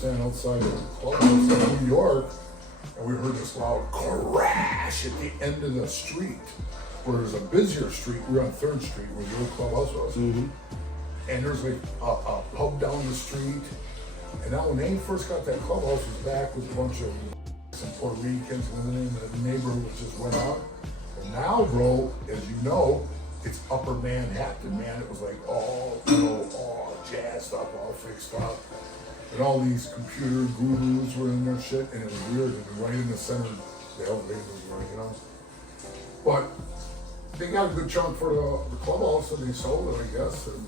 standing outside the clubhouse in New York, and we heard this loud crash at the end of the street, where there's a busier street. We were on 3rd Street, where the old clubhouse was. Mm-hmm. And there's like a pub down the street. And now when they first got that clubhouse, was back with a bunch of some Puerto Ricans, and then the neighborhood just went out. And now, bro, as you know, it's Upper Manhattan, man. It was like all, all jazzed up, all fixed up. And all these computer gurus were in their shit, and it was weird. And right in the center, the elevators were, But they got a good chunk for the clubhouse, and they sold it, I guess. And,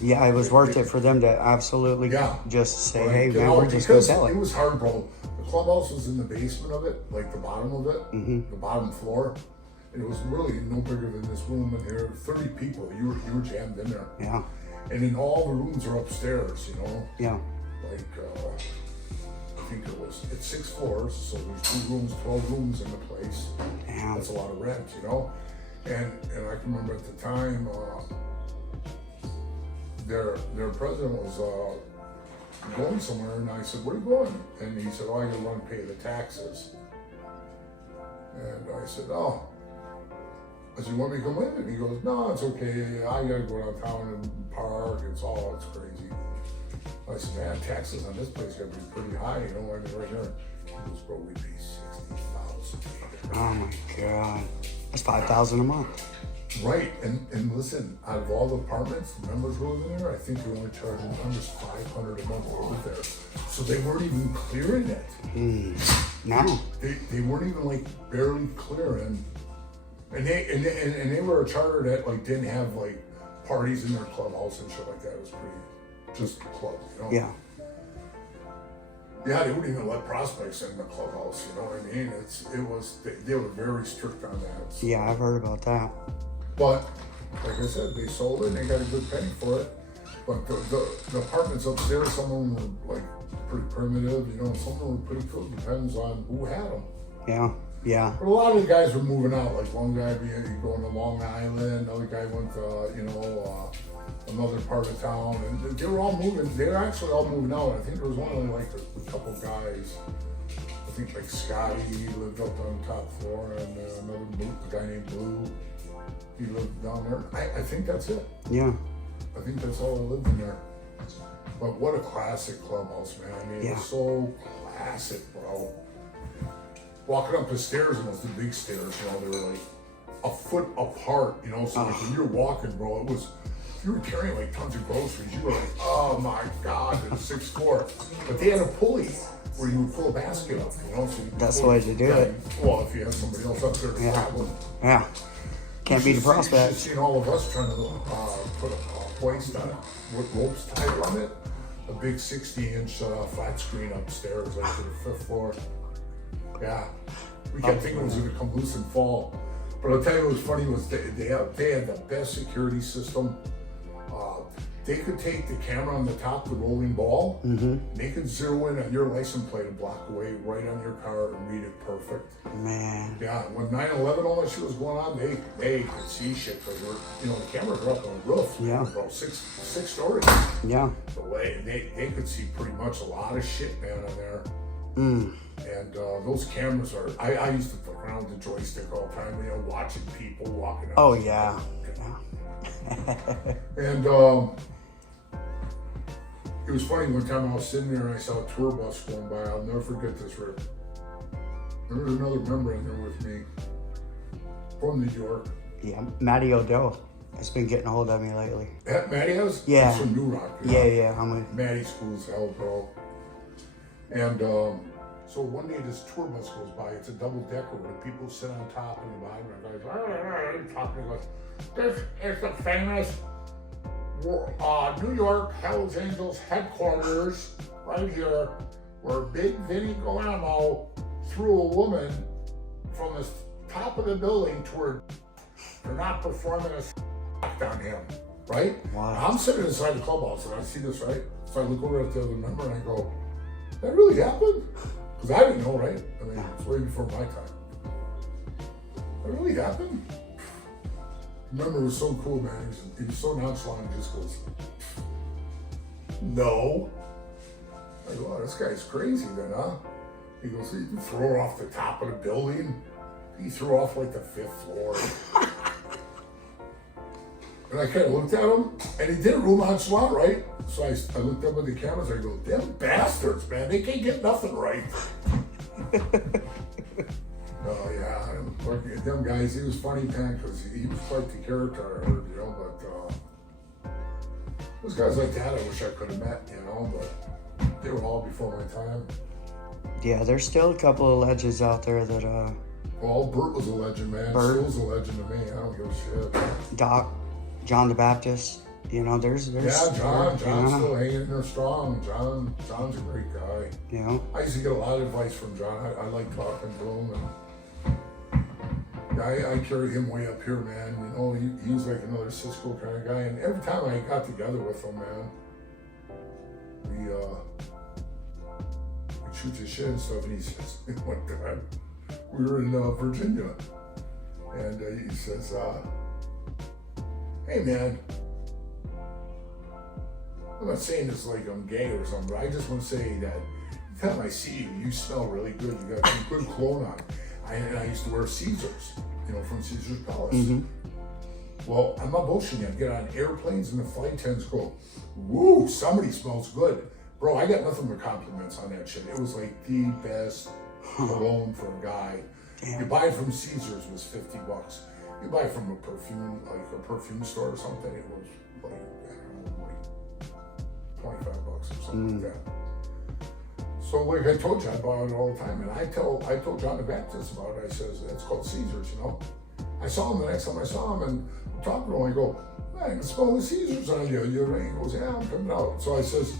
yeah, it was worth it for them to absolutely just say, hey, man, we're just going to sell it. It was hard, bro. The clubhouse was in the basement of it, like the bottom of it, the bottom floor. And it was really no bigger than this room in here. 30 people, you were jammed in there. Yeah. And then all the rooms are upstairs, Yeah. Like, I think it's 6 floors, so there's 2 rooms, 12 rooms in the place. Damn. That's a lot of rent, And I can remember at the time, their president was going somewhere, and I said, where are you going? And he said, I gotta run and pay the taxes. And I said, I said, you want me to come with? And he goes, no, it's okay. I gotta go downtown and park. It's crazy. I said, man, taxes on this place gotta be pretty high, I mean, right here. He goes, bro, we pay $60,000. Oh my God. That's $5,000 a month. Right, and listen, out of all the apartments, the members were living there, I think they were only charging members $500 a month to live there. So they weren't even clearing it. No. They weren't even like barely clearing. And they were a charter that like didn't have like parties in their clubhouse and shit like that. It was pretty just a club, Yeah. Yeah, they wouldn't even let prospects in the clubhouse, you know what I mean? They were very strict on that. So. Yeah, I've heard about that. But, like I said, they sold it and they got a good penny for it. But the apartments upstairs, some of them were like pretty primitive, some of them were pretty cool. Depends on who had them. Yeah, yeah. But a lot of the guys were moving out. Like one guy going to Long Island, another guy went to, another part of town, and they were all moving. They were actually all moving out. I think there was only like a couple guys. I think like Scotty, he lived up on the top floor, and another guy named Blue, he lived down there. I think that's it. Yeah. I think that's all that lived in there. But what a classic clubhouse, man. I mean, it was so classic, bro. Walking up the stairs, and it was the big stairs, they were like a foot apart, so like when you're walking, bro, it was, you were carrying like tons of groceries. You were like, oh my God, the 6th floor. But they had a pulley where you would pull a basket up, So that's the way to do it. Well, if you had somebody else up there to grab them. Yeah. Can't beat the prospect. You've seen all of us trying to put a hoist on it with ropes tied around it. A big 60-inch flat screen upstairs, like to the 5th floor. Yeah. We kept thinking it was going to come loose and fall. But I'll tell you what was funny was they had the best security system. They could take the camera on the top of the rolling ball, they could zero in on your license plate a block away, right on your car, and read it perfect. Man. Yeah, when 9/11, all that shit was going on, they could see shit because the cameras are up on the roof. Yeah. Bro, six stories. Yeah. The way they could see pretty much a lot of shit, man, on there. And those cameras are. I used to fuck around with the joystick all the time, watching people walking out. Oh yeah. And it was funny, one time I was sitting there and I saw a tour bus going by. I'll never forget this, Rick. There was another member in there with me from New York. Yeah, Matty O'Dell has been getting a hold of me lately. Matty has? Yeah. He's from New Rock. Yeah, I'm with Matty's cool as hell, bro. And so one day this tour bus goes by. It's a double-decker where people sit on top and the bottom. And the guy's talking. He goes, this is the famous New York Hells Angels headquarters right here, where Big Vinny Guillermo threw a woman from the top of the building to where they're not performing a on him, right? Wow. I'm sitting inside the clubhouse and I see this, right? So I look over at the other member and I go, that really happened? Because I didn't know, right? I mean, it's way before my time. That really happened? Remember, it was so cool, man. He was so nonchalant. He just goes, no. I go, all this guy's crazy then, huh? He goes, he threw her off the top of the building. He threw off like the 5th floor. And I kind of looked at him, and he did a room on SWAT, right? So I looked up at the cameras, I go, them bastards, man, they can't get nothing right. Oh, yeah, and them guys, he was funny, man, because he was quite the character, I heard, you know, but those guys like that, I wish I could have met, you know, but they were all before my time. Yeah, there's still a couple of legends out there that, Well, Bert was a legend, man. Bert. Still's a legend to me. I don't give a shit. Doc, John the Baptist, you know, there's Yeah, John's yeah. still hanging in there strong. John's a great guy. You know? I used to get a lot of advice from John. I like talking to him, and yeah, I carried him way up here, man. You know, he was like another Cisco kind of guy, and every time I got together with him, man, we shoot the shit and stuff, and he says, one time, we were in Virginia, and he says, hey man, I'm not saying this like I'm gay or something, but I just want to say that every time I see you, you smell really good. You got some good cologne on. And I used to wear Caesars, you know, from Caesar's Palace. Mm-hmm. Well, I'm not bullshitting. I get on airplanes and the flight attendants go, woo, somebody smells good. Bro, I got nothing but compliments on that shit. It was like the best cologne for a guy. Damn. You buy it from Caesars was $50. You buy it from a perfume, like a perfume store or something, it was like, I don't know, like $25 or something like that. So like I told you, I bought it all the time, and I told John the Baptist about it. I says, it's called Caesars, you know. I saw him the next time I saw him, and I'm talking to him, I go, man, I can smell the Caesars on you. He goes, yeah, I'm coming out. So I says,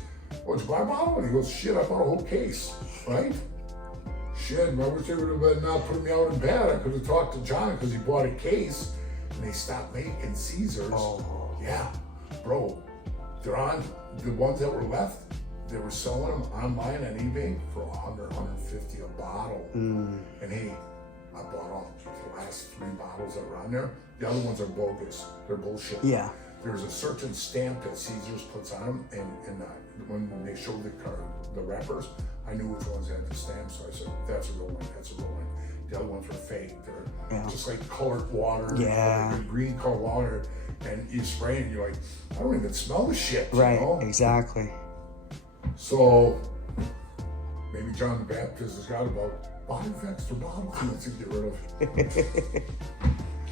well, did you buy a bottle? And he goes, shit, I bought a whole case, right? Shit, I wish they would have been not putting me out in bed. I could have talked to John because he bought a case and they stopped making Caesars. Oh. Yeah, bro, they're on, the ones that were left, they were selling them online on eBay for $100, $150 a bottle. And hey, I bought all the last 3 bottles that were on there. The other ones are bogus. They're bullshit. Yeah. There's a certain stamp that Caesars puts on them, and when they showed the wrappers, I knew which ones had the stamp, so I said, that's a real one, that's a real one. The other ones were fake. They're just like colored water, like green colored water, and you spray it and you're like, I don't even smell the shit, Right, you know? exactly. So, maybe John the Baptist has got about 5 extra bottles he wants to get rid of.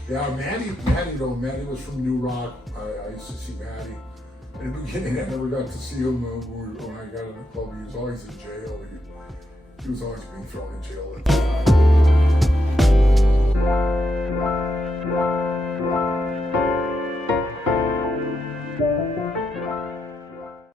Yeah, Maddie was from New Rock. I used to see Maddie. In the beginning, I never got to see him when I got in the club. He was always in jail. He was always being thrown in jail at the time.